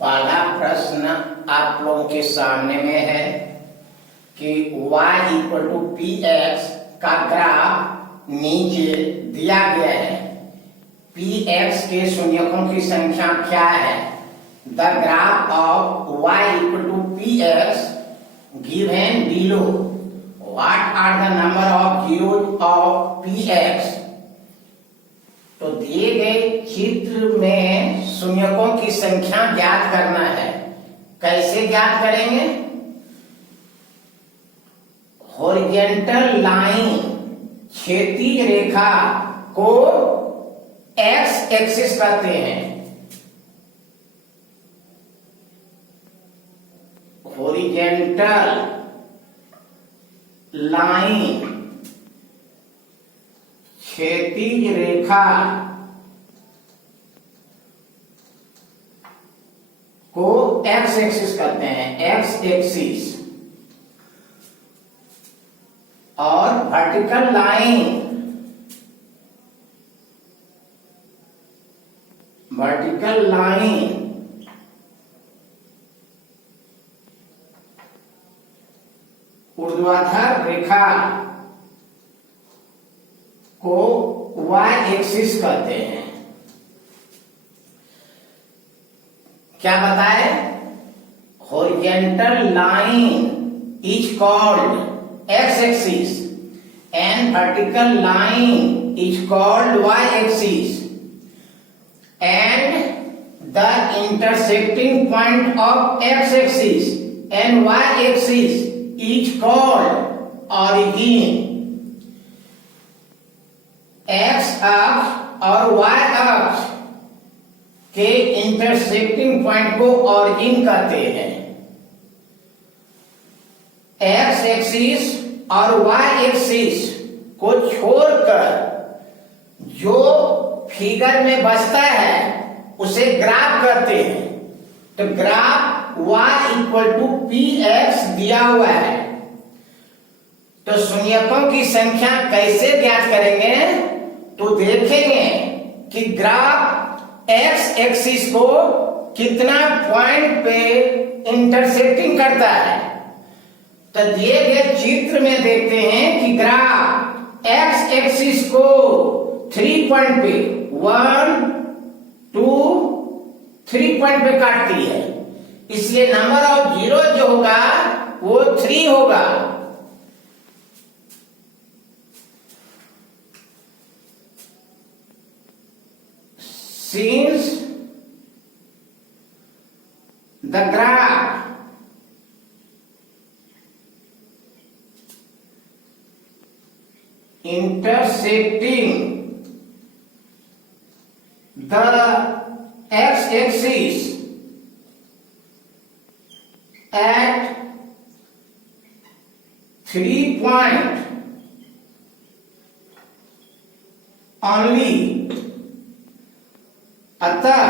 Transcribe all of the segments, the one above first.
पहला प्रश्न आप लोगों के सामने में है कि y equal to P X का ग्राफ नीचे दिया गया है। पी एक्स के शून्यकों की संख्या क्या है? The graph of y equal to P X given below. What are the number of zeros of P X? तो दिए गए चित्र में शून्यकों की संख्या ज्ञात करना है। कैसे ज्ञात करेंगे? हॉरिजॉन्टल लाइन क्षैतिज रेखा को एक्स एक्सिस कहते हैं। हॉरिजॉन्टल लाइन क्षैतिज रेखा को एक्स एक्सिस कहते हैं, एक्स एक्सिस। और वर्टिकल लाइन ऊर्ध्वाधर रेखा को y एक्सिस कहते हैं। क्या बताए? Horizontal line is called x axis and vertical line is called y axis, and the intersecting point of x axis and y axis is called origin। x अक्ष और y अक्ष के इंटरसेक्टिंग पॉइंट को origin कहते हैं। X axis और Y axis को छोड़कर जो फिगर में बचता है उसे ग्राफ कहते हैं। तो graph y equal to P X दिया हुआ है। तो शून्यकों की संख्या कैसे ज्ञात करेंगे? तो देखेंगे कि ग्राफ एक्स एक्सिस को कितना पॉइंट पे इंटरसेक्टिंग करता है। तो दिए गए चित्र में देखते हैं कि ग्राफ एक्स एक्सिस को 3 पॉइंट पे 1 2 3 पॉइंट पे काटती है, इसलिए नंबर ऑफ जीरो जो होगा वो 3 होगा। Since the graph intersecting the x-axis at 3 point only, अतः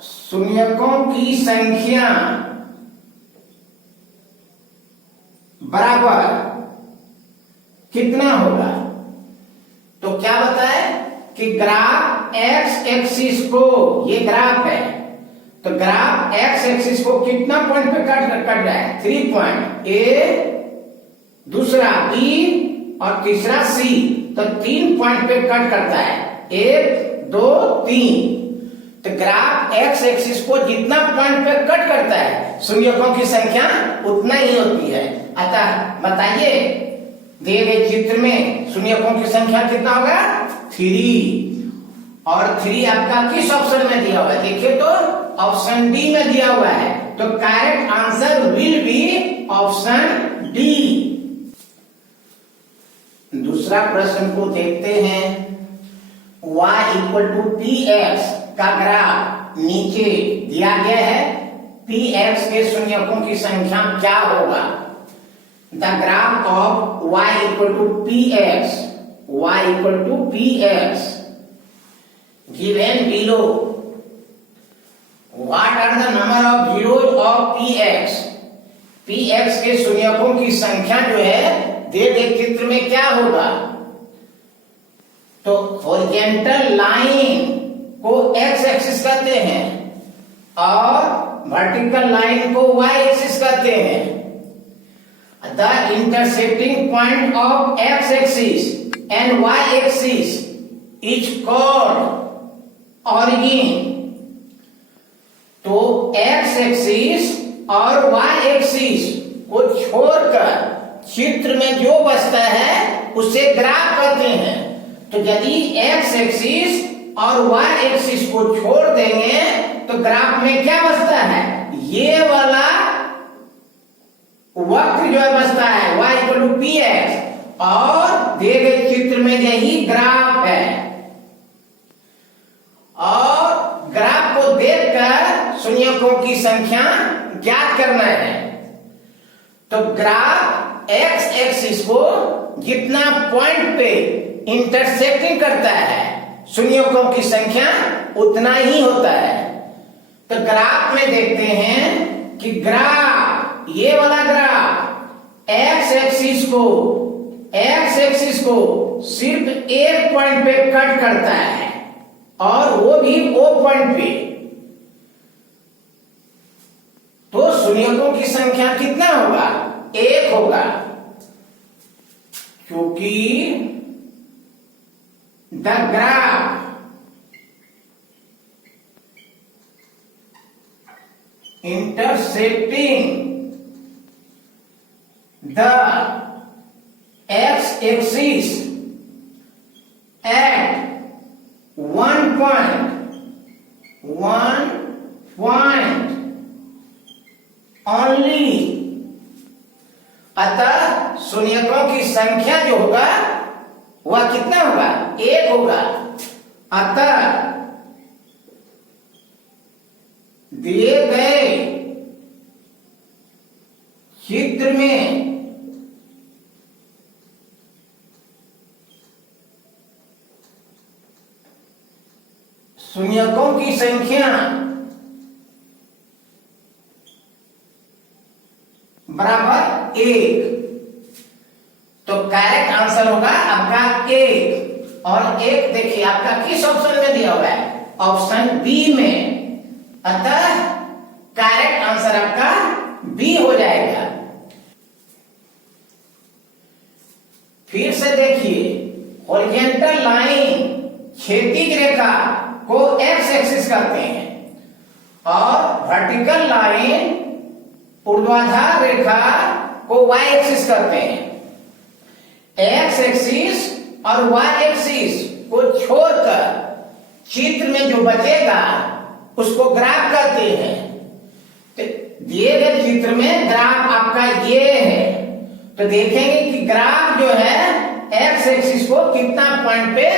शून्यकों की संख्या बराबर कितना होगा? तो क्या बताए कि ग्राफ एक्स एक्सिस को, ये ग्राफ है, तो ग्राफ एक्स एक्सिस को कितना पॉइंट पे कट रहा है? 3 पॉइंट, ए, दूसरा बी और तीसरा सी। तो 3 पॉइंट पे कट करता है, 1 2 3। तो ग्राफ एक्स एक्सिस को जितना पॉइंट पे कट करता है शून्यकों की संख्या उतना ही होती है। अतः बताइए दिए गए चित्र में शून्यकों की संख्या कितना होगा? 3। और 3 आपका किस ऑप्शन में दिया हुआ है? देखिए तो ऑप्शन डी में दिया हुआ है। तो correct answer will be option D. दूसरा प्रश्न को देखते हैं। y equal to P X का ग्राफ नीचे दिया गया है। पी एक्स के शून्यकों की संख्या क्या होगा? The graph of y equal to P X, y equal to P X given below. What are the number of zeros of P X? P X के शून्यकों की संख्या जो है दिए गए चित्र में क्या होगा? तो हॉरिजॉन्टल लाइन को एक्स एक्सिस कहते हैं और वर्टिकल लाइन को वाई एक्सिस कहते हैं। The intersecting point of X axis and Y axis is called origin. तो एक्स एक्सिस और वाई एक्सिस को छोड़कर चित्र में जो बचता है उसे ग्राफ कहते हैं। तो यदि एक्स एक्सिस और वाई एक्सिस को छोड़ देंगे तो ग्राफ में क्या बचता है, ये वाला वक्र जो है बचता है y equal to P X, और दिए गए चित्र में यही ग्राफ है। और ग्राफ को देखकर शून्यकों की संख्या ज्ञात करना है। तो ग्राफ एक्स एक्सिस को जितना पॉइंट पे इंटरसेक्टिंग करता है शून्यकों की संख्या उतना ही होता है। तो ग्राफ में देखते हैं कि ग्राफ, ये वाला ग्राफ एक्स एक्सिस को सिर्फ एक पॉइंट पे कट करता है और वो भी ओ पॉइंट पे। तो शून्यकों की संख्या कितना होगा, एक होगा, क्योंकि the graph intersecting the x axis at one point only। अतः शून्यकों की संख्या जो होगा वह कितना होगा, एक होगा। अतः दिए गए चित्र में शून्यकों की संख्या बराबर एक। तो करेक्ट आंसर होगा आपका एक। और एक देखिए आपका किस ऑप्शन में दिया हुआ है, ऑप्शन बी में। अतः करेक्ट आंसर आपका बी हो जाएगा। फिर से देखिए, हॉरिजॉन्टल लाइन क्षैतिज रेखा को एक्स एक्सिस कहते हैं और वर्टिकल लाइन ऊर्ध्वाधर रेखा को वाई एक्सिस कहते हैं। एक्स एक्सिस और वाई एक्सिस को छोड़कर चित्र में जो बचेगा उसको ग्राफ कहते हैं। तो दिए गए चित्र में ग्राफ आपका ये है। तो देखेंगे कि ग्राफ जो है एक्स एक्सिस को कितना पॉइंट पे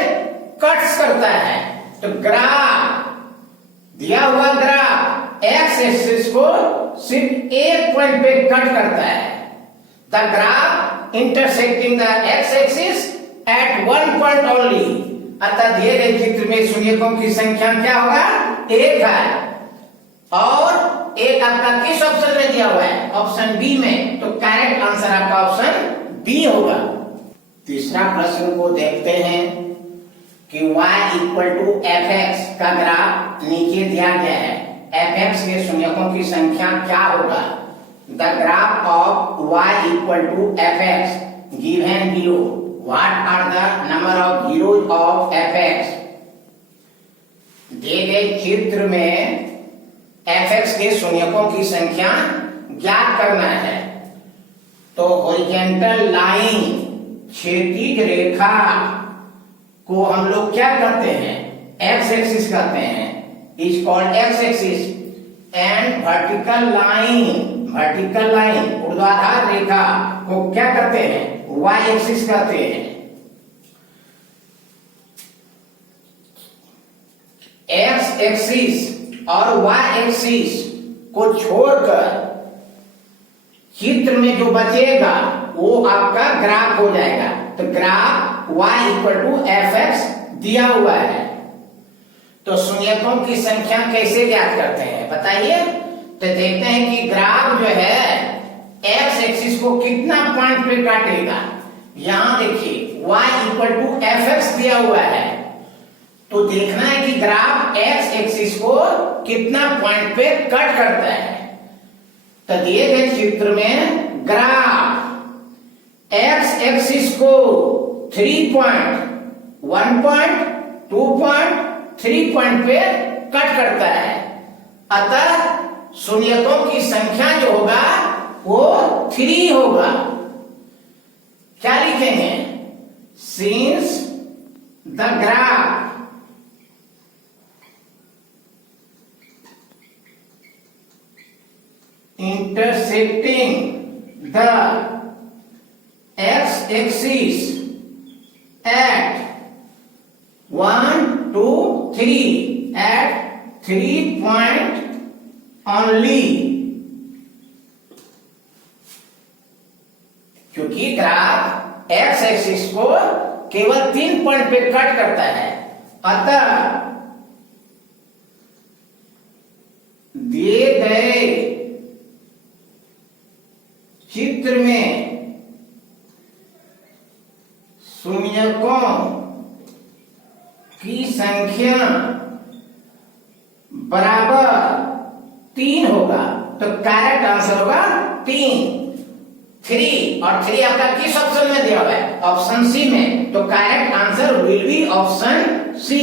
कट करता है। तो ग्राफ, दिया हुआ ग्राफ एक्स एक्सिस को सिर्फ एक पॉइंट पे कट करता है। The graph intersecting the x axis at one point only. अतः दिए गए चित्र में शून्यकों की संख्या क्या होगा, एक है। और एक आपका किस ऑप्शन में दिया हुआ है, ऑप्शन बी में। तो करेक्ट आंसर आपका ऑप्शन बी होगा। तीसरा प्रश्न को देखते हैं कि y equal to F X का ग्राफ नीचे दिया गया है। एफ एक्स के शून्यकों की संख्या क्या होगा। The graph of y equal to F X given below, what are the number of zeros of F X. दिए गए चित्र में एफ एक्स के शून्यकों की संख्या ज्ञात करना है। तो हॉरिजॉन्टल लाइन क्षैतिज रेखा को हम लोग क्या कहते हैं, एक्स एक्सिस कहते हैं, is called x axis. And vertical line ऊर्ध्वाधर रेखा को क्या कहते हैं, वाई एक्सिस कहते हैं। एक्स एक्सिस और वाई एक्सिस को छोड़कर चित्र में जो बचेगा वो आपका ग्राफ हो जाएगा। तो graph y equal to F X दिया हुआ है। तो शून्यकों की संख्या कैसे ज्ञात करते हैं बताइए। तो देखते हैं कि ग्राफ जो है एक्स एक्सिस को कितना पॉइंट पे काटेगा। यहां देखिए y equal to F X दिया हुआ है। तो देखना है कि ग्राफ एक्स एक्सिस को कितना पॉइंट पे कट करता है। तो दिए गए चित्र में ग्राफ एक्स एक्सिस को 3 पॉइंट 1 पॉइंट 2 पॉइंट 3 पॉइंट पे कट करता है। अतः शून्यकों की संख्या जो होगा वो 3 होगा। क्या लिखेंगे? Since the graph intersecting the x-axis at 1, 2, 3 at 3 point only, क्योंकि ग्राफ एक्स एक्सिस को केवल 3 पॉइंट पे कट करता है, अतः दिए गए चित्र में शून्यकों की संख्या बराबर 3 होगा। तो करेक्ट आंसर होगा 3 और 3 आपका किस ऑप्शन में दिया हुआ है? ऑप्शन सी में। तो correct answer will be option C.